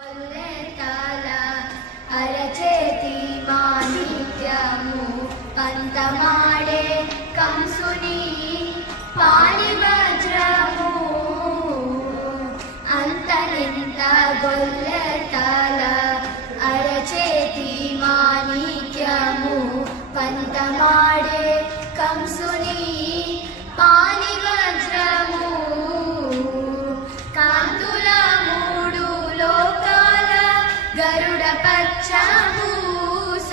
కొల్లెతాల అరచేతి మాణిక్యము పంతమాడే కంసుని పాణి వజ్రము అంతనింత గొల్లెతాల అరచేతి మాణిక్యము పంతమాడే కంసుని పాణి వజ్రము కాంతుల మూడు లోకాల గరుడ పచ్చభూష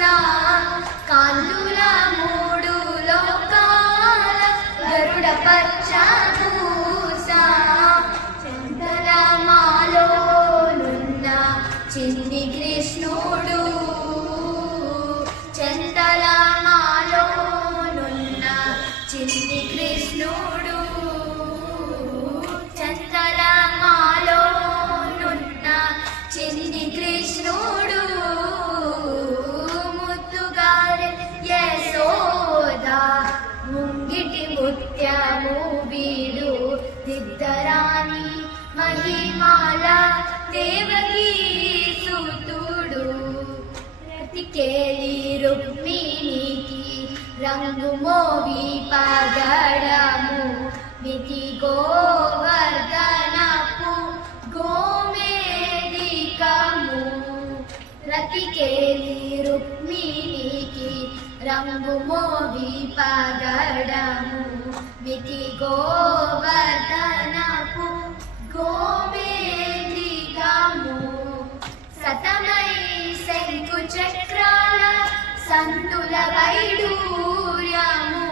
కాంతుల మూడు లోకాల గరుడ పచ్చభూష చందన మాలోనున్న చిన్ని కృష్ణుడు చందన మాలోనున్న చిన్ని కృష్ణుడు చందన మాలోనున్న చిన్ని కృష్ణుడు ముద్దుగారె యశోద ముంగిటి ముత్యము వీడు దిద్దరాని మహిమాల దేవకీ సుతుడు రతికేలి రుక్మిణికి రంగు మోవి పగడము విధి గోవర్ధనపు గోమేదికము రతికేలి రుక్మిణికి రంగు మోవి పగడము విధి గోవర్ధనపు గోమేదికము సతమై శంకు చక్రాల సంతుల వైడూర్యము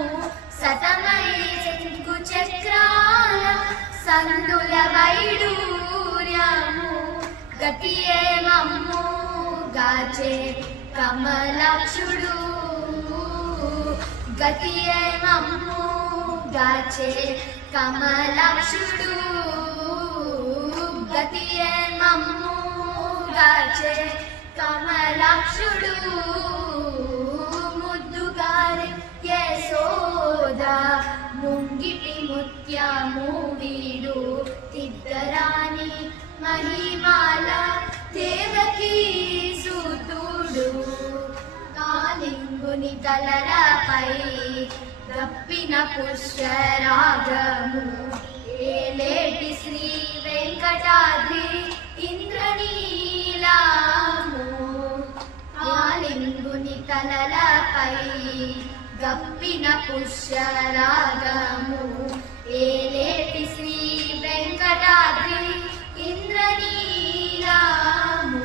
సతమై శంకు చక్రాల సంతుల వైడూర్యము గతియే మమ్ము గాచే కమలాక్షుడు గతియే మమ్ము గాచే కమలాక్షుడు గతియే మమ్ము గాచే కమలాక్షుడు ముద్దుగారి యశోద ముంగిటి ముత్యము వీడు తిద్దరాని మహిమాల దేవకీ సుతుడు కాలింగుని తలలపై గప్పిన పుష్యరాగము ఏలేటి శ్రీ వెంకటాద్రి ఇంద్రనీలము కాలింగుని తలలపై గప్పిన పుష్యరాగము ఏలేటి శ్రీ వెంకటాద్రి ఇంద్రనీలము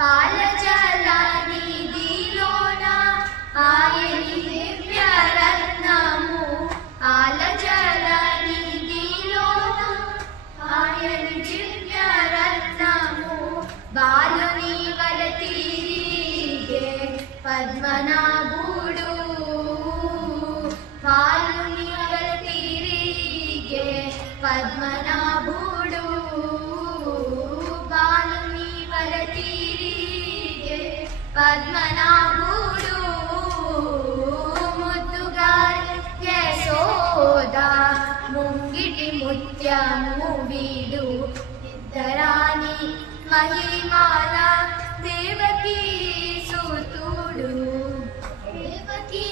పాలజల నిధిలోన ఆయని దివ్యరత్నము పాలజల నిధిలోన ఆయని దివ్యరత్నము బాలుని వల తిరిగే పద్మనాభుడు బాలుని వల తిరిగే పద్మనాభుడు బాలుని వల తిరిగే పద్మనాభుడు ముద్దుగారి యశోద ముంగిటి ముత్యము వీడు ఇద్దరాని మహిమాల దేవకీ సుతుడు దేవకీ